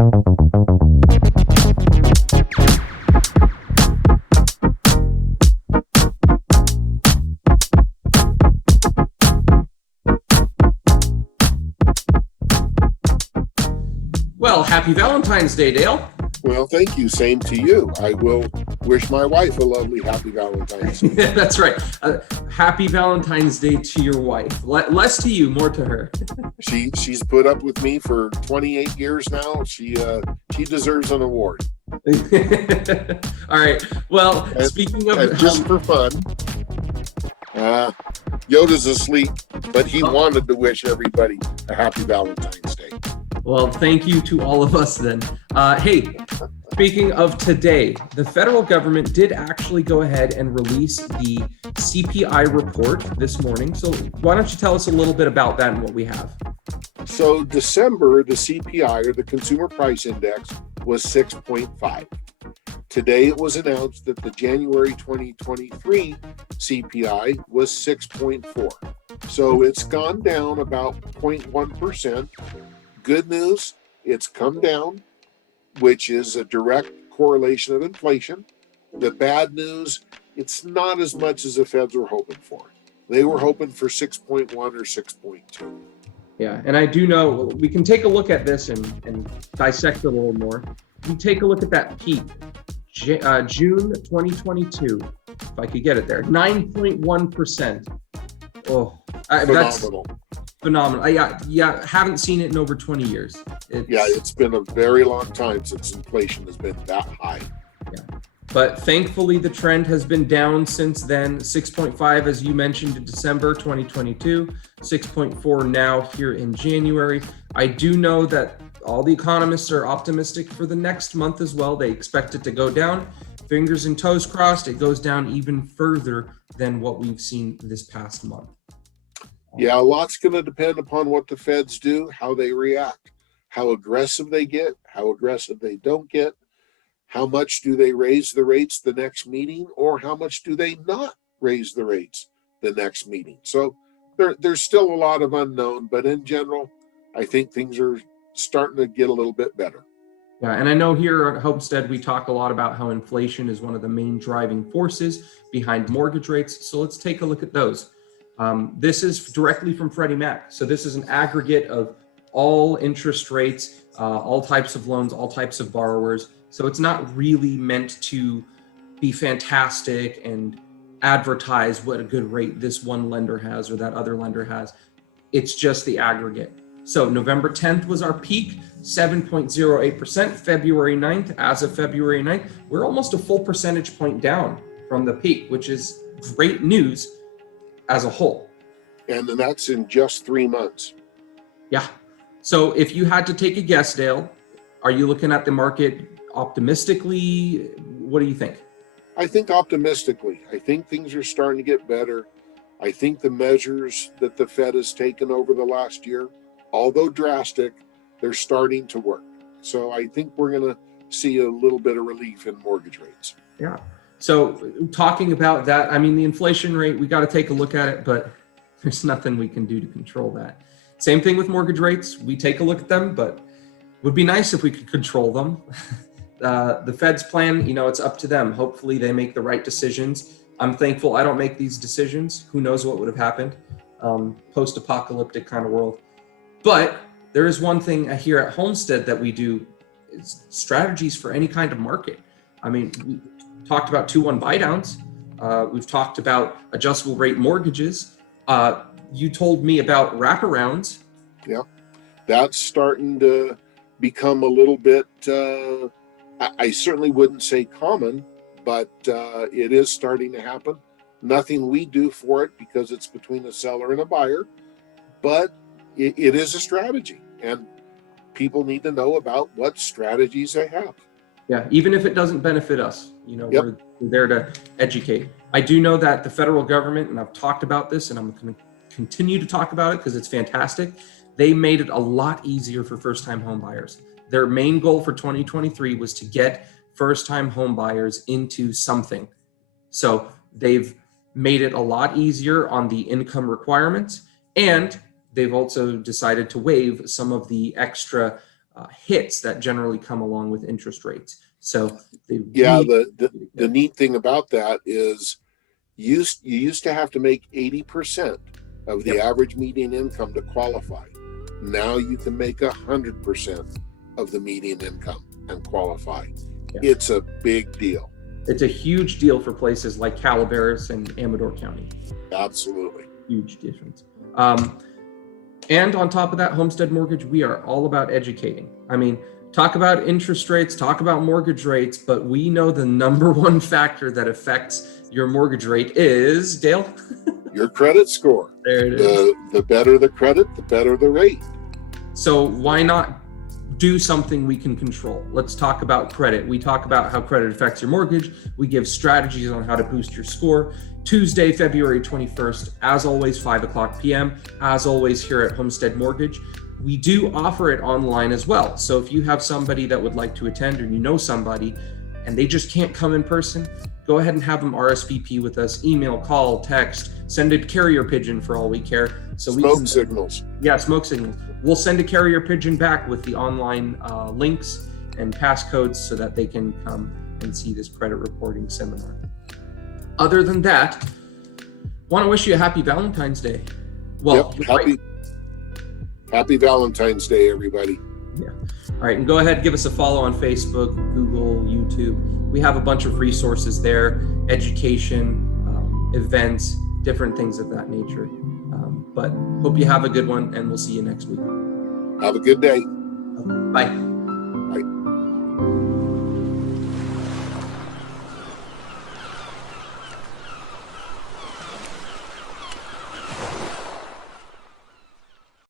Well, happy Valentine's Day, Dale. Well, thank you. Same to you. I will wish my wife a lovely happy Valentine's Day. That's right. Happy Valentine's Day to your wife. Less to you, more to her. She's put up with me for 28 years now. She deserves an award. All right. Well, speaking of just for fun, Yoda's asleep, but he wanted to wish everybody a happy Valentine's Day. Well, thank you to all of us then. Hey, speaking of today, the federal government did actually go ahead and release the CPI report this morning. So why don't you tell us a little bit about that and what we have? So December, the CPI, or the Consumer Price Index, was 6.5. Today it was announced that the January 2023 CPI was 6.4. So it's gone down about 0.1%. Good news, it's come down, which is a direct correlation of inflation. The bad news, it's not as much as the feds were hoping for. They were hoping for 6.1 or 6.2. Yeah, and I do know we can take a look at this and dissect it a little more. We take a look at that peak, June 2022, if I could get it there, 9.1%. Oh, phenomenal. That's phenomenal. Yeah, haven't seen it in over 20 years. It's been a very long time since inflation has been that high. Yeah, but thankfully the trend has been down since then. 6.5, as you mentioned, in December 2022, 6.4 now here in January. I do know that all the economists are optimistic for the next month as well. They expect it to go down. Fingers and toes crossed, it goes down even further than what we've seen this past month. Yeah, a lot's going to depend upon what the feds do, how they react, how aggressive they get, how aggressive they don't get, how much do they raise the rates the next meeting, or how much do they not raise the rates the next meeting. So there's still a lot of unknown, but in general, I think things are starting to get a little bit better. Yeah, and I know here at Homestead, we talk a lot about how inflation is one of the main driving forces behind mortgage rates. So let's take a look at those. This is directly from Freddie Mac. So this is an aggregate of all interest rates, all types of loans, all types of borrowers. So it's not really meant to be fantastic and advertise what a good rate this one lender has or that other lender has. It's just the aggregate. So November 10th was our peak, 7.08%. February 9th, as of February 9th, we're almost a full percentage point down from the peak, which is great news as a whole. And then that's in just 3 months. Yeah. So if you had to take a guess, Dale, are you looking at the market optimistically? What do you think? I think optimistically. I think things are starting to get better. I think the measures that the Fed has taken over the last year, although drastic, they're starting to work. So I think we're going to see a little bit of relief in mortgage rates. Yeah. So talking about that, I mean, the inflation rate, we got to take a look at it, but there's nothing we can do to control that. Same thing with mortgage rates. We take a look at them, but it would be nice if we could control them. The Fed's plan, it's up to them. Hopefully they make the right decisions. I'm thankful I don't make these decisions. Who knows what would have happened? Post-apocalyptic kind of world. But there is one thing here at Homestead that we do, is strategies for any kind of market. I mean, we talked about 2-1 buy downs. We've talked about adjustable rate mortgages. You told me about wraparounds. Yeah, that's starting to become a little bit, I certainly wouldn't say common, but it is starting to happen. Nothing we do for it because it's between a seller and a buyer, but it is a strategy, and people need to know about what strategies they have. Yeah, even if it doesn't benefit us, Yep. we're there to educate. I do know that the federal government, and I've talked about this, and I'm going to continue to talk about it because it's fantastic. They made it a lot easier for first-time home buyers. Their main goal for 2023 was to get first-time home buyers into something. So they've made it a lot easier on the income requirements, and they've also decided to waive some of the extra hits that generally come along with interest rates. So the neat thing about that is you used to have to make 80% of the average median income to qualify. Now you can make 100% of the median income and qualify. Yeah. It's a big deal. It's a huge deal for places like Calaveras and Amador County. Absolutely. Huge difference. And on top of that, Homestead Mortgage, we are all about educating. I mean, talk about interest rates, talk about mortgage rates, but we know the number one factor that affects your mortgage rate is, Dale? Your credit score. There it is. The better the credit, the better the rate. So why not do something we can control? Let's talk about credit. We talk about how credit affects your mortgage. We give strategies on how to boost your score. Tuesday, February 21st, as always, 5:00 p.m. As always, here at Homestead Mortgage. We do offer it online as well. So if you have somebody that would like to attend, or you know somebody and they just can't come in person, go ahead and have them RSVP with us, email, call, text, send a carrier pigeon for all we care. So smoke signals. Yeah, smoke signals. We'll send a carrier pigeon back with the online links and passcodes so that they can come and see this credit reporting seminar. Other than that, want to wish you a happy Valentine's Day. Well, happy Valentine's Day, everybody. Yeah. All right, and go ahead, give us a follow on Facebook, Google, YouTube. We have a bunch of resources there, education, events, different things of that nature. But hope you have a good one, and we'll see you next week. Have a good day. Bye.